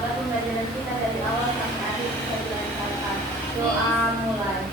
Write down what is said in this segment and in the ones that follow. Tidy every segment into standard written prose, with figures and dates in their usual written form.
semoga pembelajaran kita dari awal sampai akhir bisa dilancarkan. Doa mulai.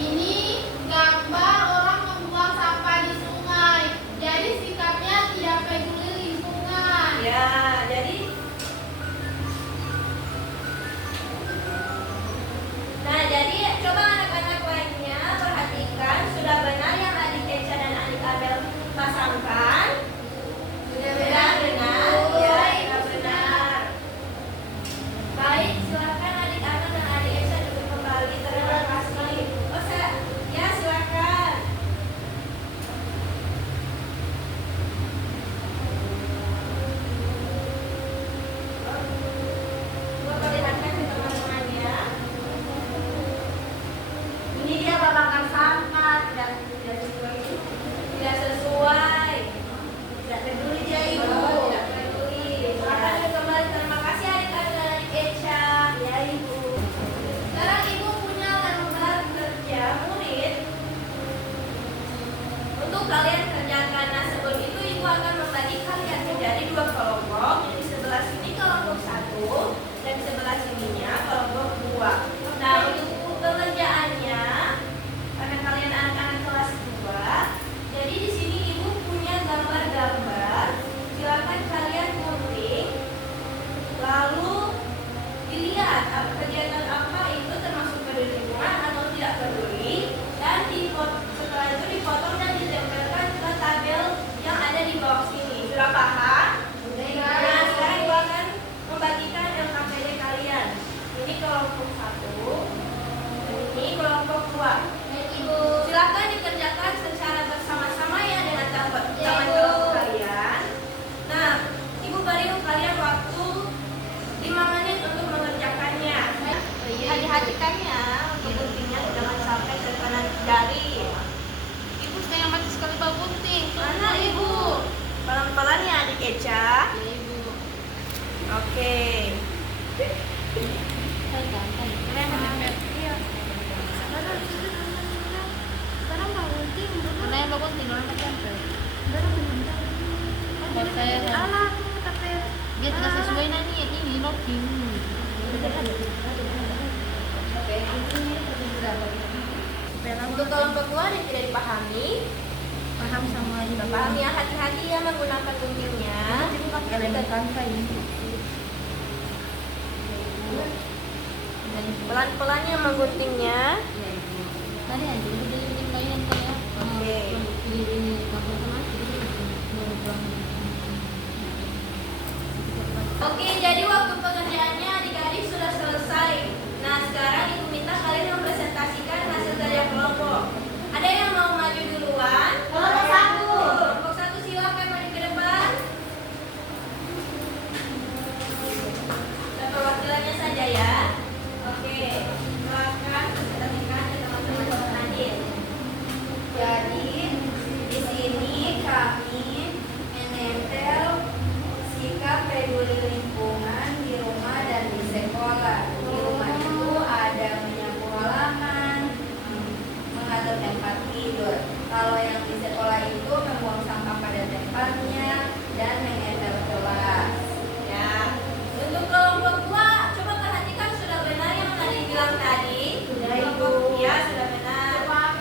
Ini gambar orang membuang sampah di sungai. Jadi sikapnya tidak peduli lingkungan. Ya, jadi coba anak-anak lainnya perhatikan, sudah benar yang adik Eca dan adik Abel pasangkan? Sudah benar? Ya, sudah benar. Baik, silakan adik Abel dan adik Eca duduk kembali. Terima kasih. Ya, silakan. Coba perlihatkan ke teman-temannya. Ini dia babakan sampah, tidak sesuai, tidak peduli dia ibu, tidak peduli. Silakan kembali. Terima kasih adik-adik dan adik Eca. Ya ibu. Sekarang ibu punya lembar kerja murid untuk kalian kerjakan. Nah, sebelum itu ibu akan membagi kalian menjadi 2 kelompok. Jadi sebelah sini kelompok 1 dan sebelah sininya kelompok 2. Nah, untuk pengerjaannya, karena kalian anak-anak kelas 2, jadi di sini ibu punya gambar-gambar. Silakan kalian gunting, lalu dilihat kegiatan apa itu termasuk peduli lingkungan atau tidak peduli, dan setelah itu dipotong dan ditempelkan ke tabel yang ada di bawah sini. Sudah paham? Nah, sekarang ibu akan membagikan LKPD kalian. Ini kelompok 1, ini kelompok 2. Silakan dikerjakan secara bersama-sama ya dengan teman kelompok kalian. Nah, ibu beri kalian waktu 5 menit untuk mengerjakannya. Hati-hatikannya untuk guntingnya, jangan sampai terkena jari. Ibu setengah mati sekali bawa gunting. Mana ibu? Pelan-pelan ya adik Eca. Ya ibu. Oke. Iya. Sekarang mau gunting. Mana yang bawa gunting orang tempel. Kalau saya alah tapi dia tidak sesuai nanti ini locking. Untuk kelompok 2 yang tidak dipahami, Paham sama sudah paham ya, hati-hati ya menggunakan guntingnya. Pelan-pelan ya mengguntingnya. Tadi aja udah jadi kalian saya. Oke. Ini Oke, jadi waktu pengerjaannya adik-adik sudah selesai. Nah, sekarang ibu minta kalian mempresentasikan hasil kerja kelompok. Ada yang mau maju duluan? Kelompok 1. Kelompok 1 silakan maju ke depan. Dan perwakilannya saja ya. Oke, silakan presentasikan ke teman-teman yang hadir. Jadi di sini kami menempel sikap peduli lingkungan di rumah dan di sekolah. Di rumah itu ada menyapu halaman, mengatur tempat tidur. Kalau yang di sekolah itu membuang sampah pada tempatnya dan menempel kelas. Ya. Untuk kelompok 2, coba perhatikan sudah benar yang tadi bilang tadi. Sudah ibu. Ya, sudah benar.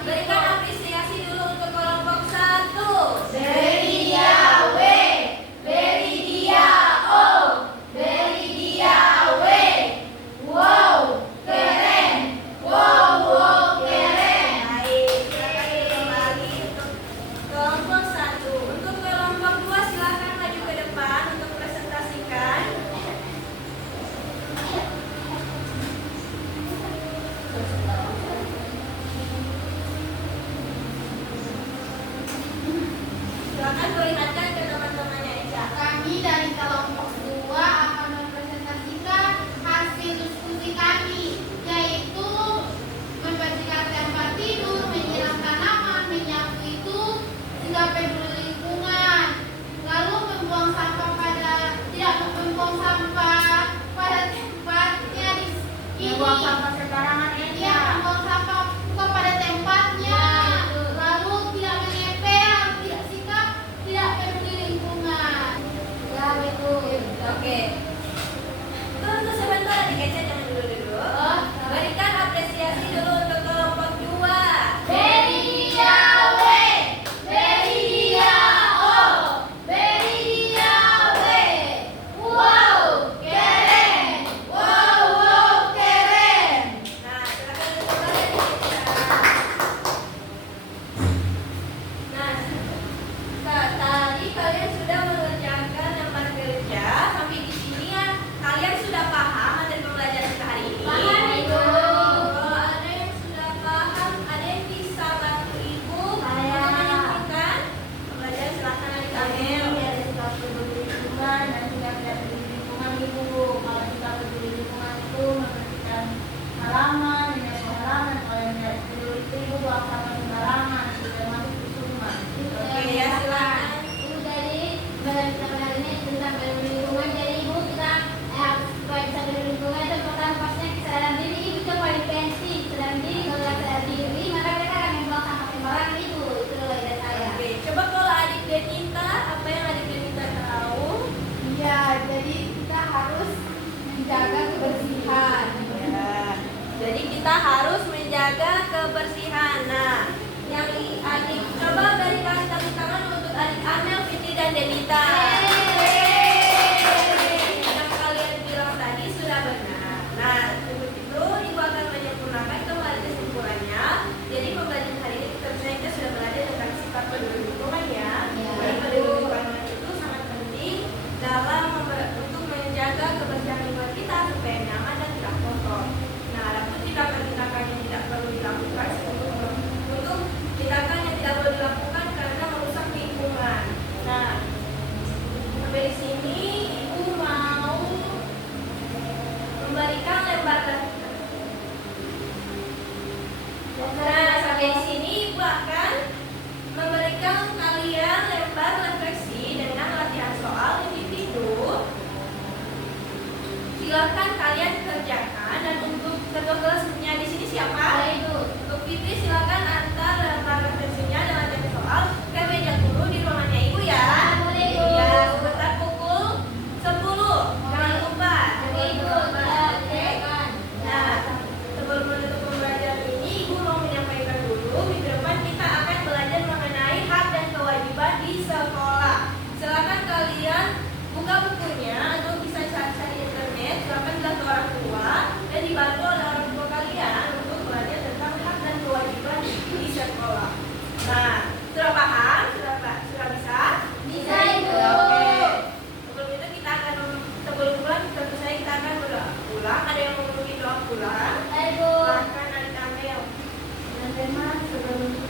Berikan apresiasi dulu untuk kelompok 1. Beri dia W, beri dia O, beri dia W. Wow, keren. Wow, keren. Baik, silakan kembali untuk kelompok 1. Untuk kelompok 2 silakan maju ke depan untuk presentasikan. Silakan perlihatkan ke teman-temannya Eca. Kami dari kelompok 2 akan mempresentasikan hasil diskusi kami, yaitu membersihkan tempat tidur, menyiram tanaman, menyapu itu tidak peduli lingkungan. Lalu membuang sampah tidak membuang sampah pada tempatnya di ini. Membuang sampah sembarangan ya. Iya, membuang sampah bukan pada tempatnya. Lalu tidak menempel, tidak sikap, tidak peduli adik-adik. Coba berikan tepuk tangan untuk adik Amel, Fitri, dan Denita. Yang kalian bilang tadi sudah benar. Nah, untuk itu Ibu akan menyempurnakan kembali kesimpulannya. Jadi pembelajaran hari ini kita sudah belajar tentang sifat peduli lingkungan ya. Jadi peduli lingkungan itu sangat penting dalam untuk menjaga kebersihan lingkungan kita supaya nyaman dan tidak kotor. Nah, adapun tindakan-tindakan yang tidak perlu dilakukan untuk tindakan yang tidak perlu dilakukan karena merusak lingkungan. Nah, sampai di sini Ibu mau memberikan lembar. Nah, sampai di sini Ibu akan memberikan kalian lembar refleksi dengan latihan soal individu. Silakan kalian kerjakan, dan untuk ketua kelasnya di sini siapa? Untuk Fitri silakan antar lembar refleksinya dan latihan soal ke meja guru di ruangannya Ibu ya. Ya, sebentar pukul 10. Jangan lupa. Nah, sebelum menutup pembelajaran ini, Ibu mau menyampaikan dulu. Minggu depan kita akan belajar mengenai hak dan kewajiban di sekolah. Silakan kalian buka bukunya atau bisa cari di internet. Silakan bilang ke orang tua dan dibantu oleh orang tua kalian untuk belajar tentang hak dan kewajiban di sekolah. Nah, sudah paham? Sudah bisa? Bisa, Ibu. Oke. Sebelum itu sebelum pulang tentu saja kita akan berdoa pulang. Ada yang mau memimpin doa pulang? Ibu. Silakan adik Amel. Sebelum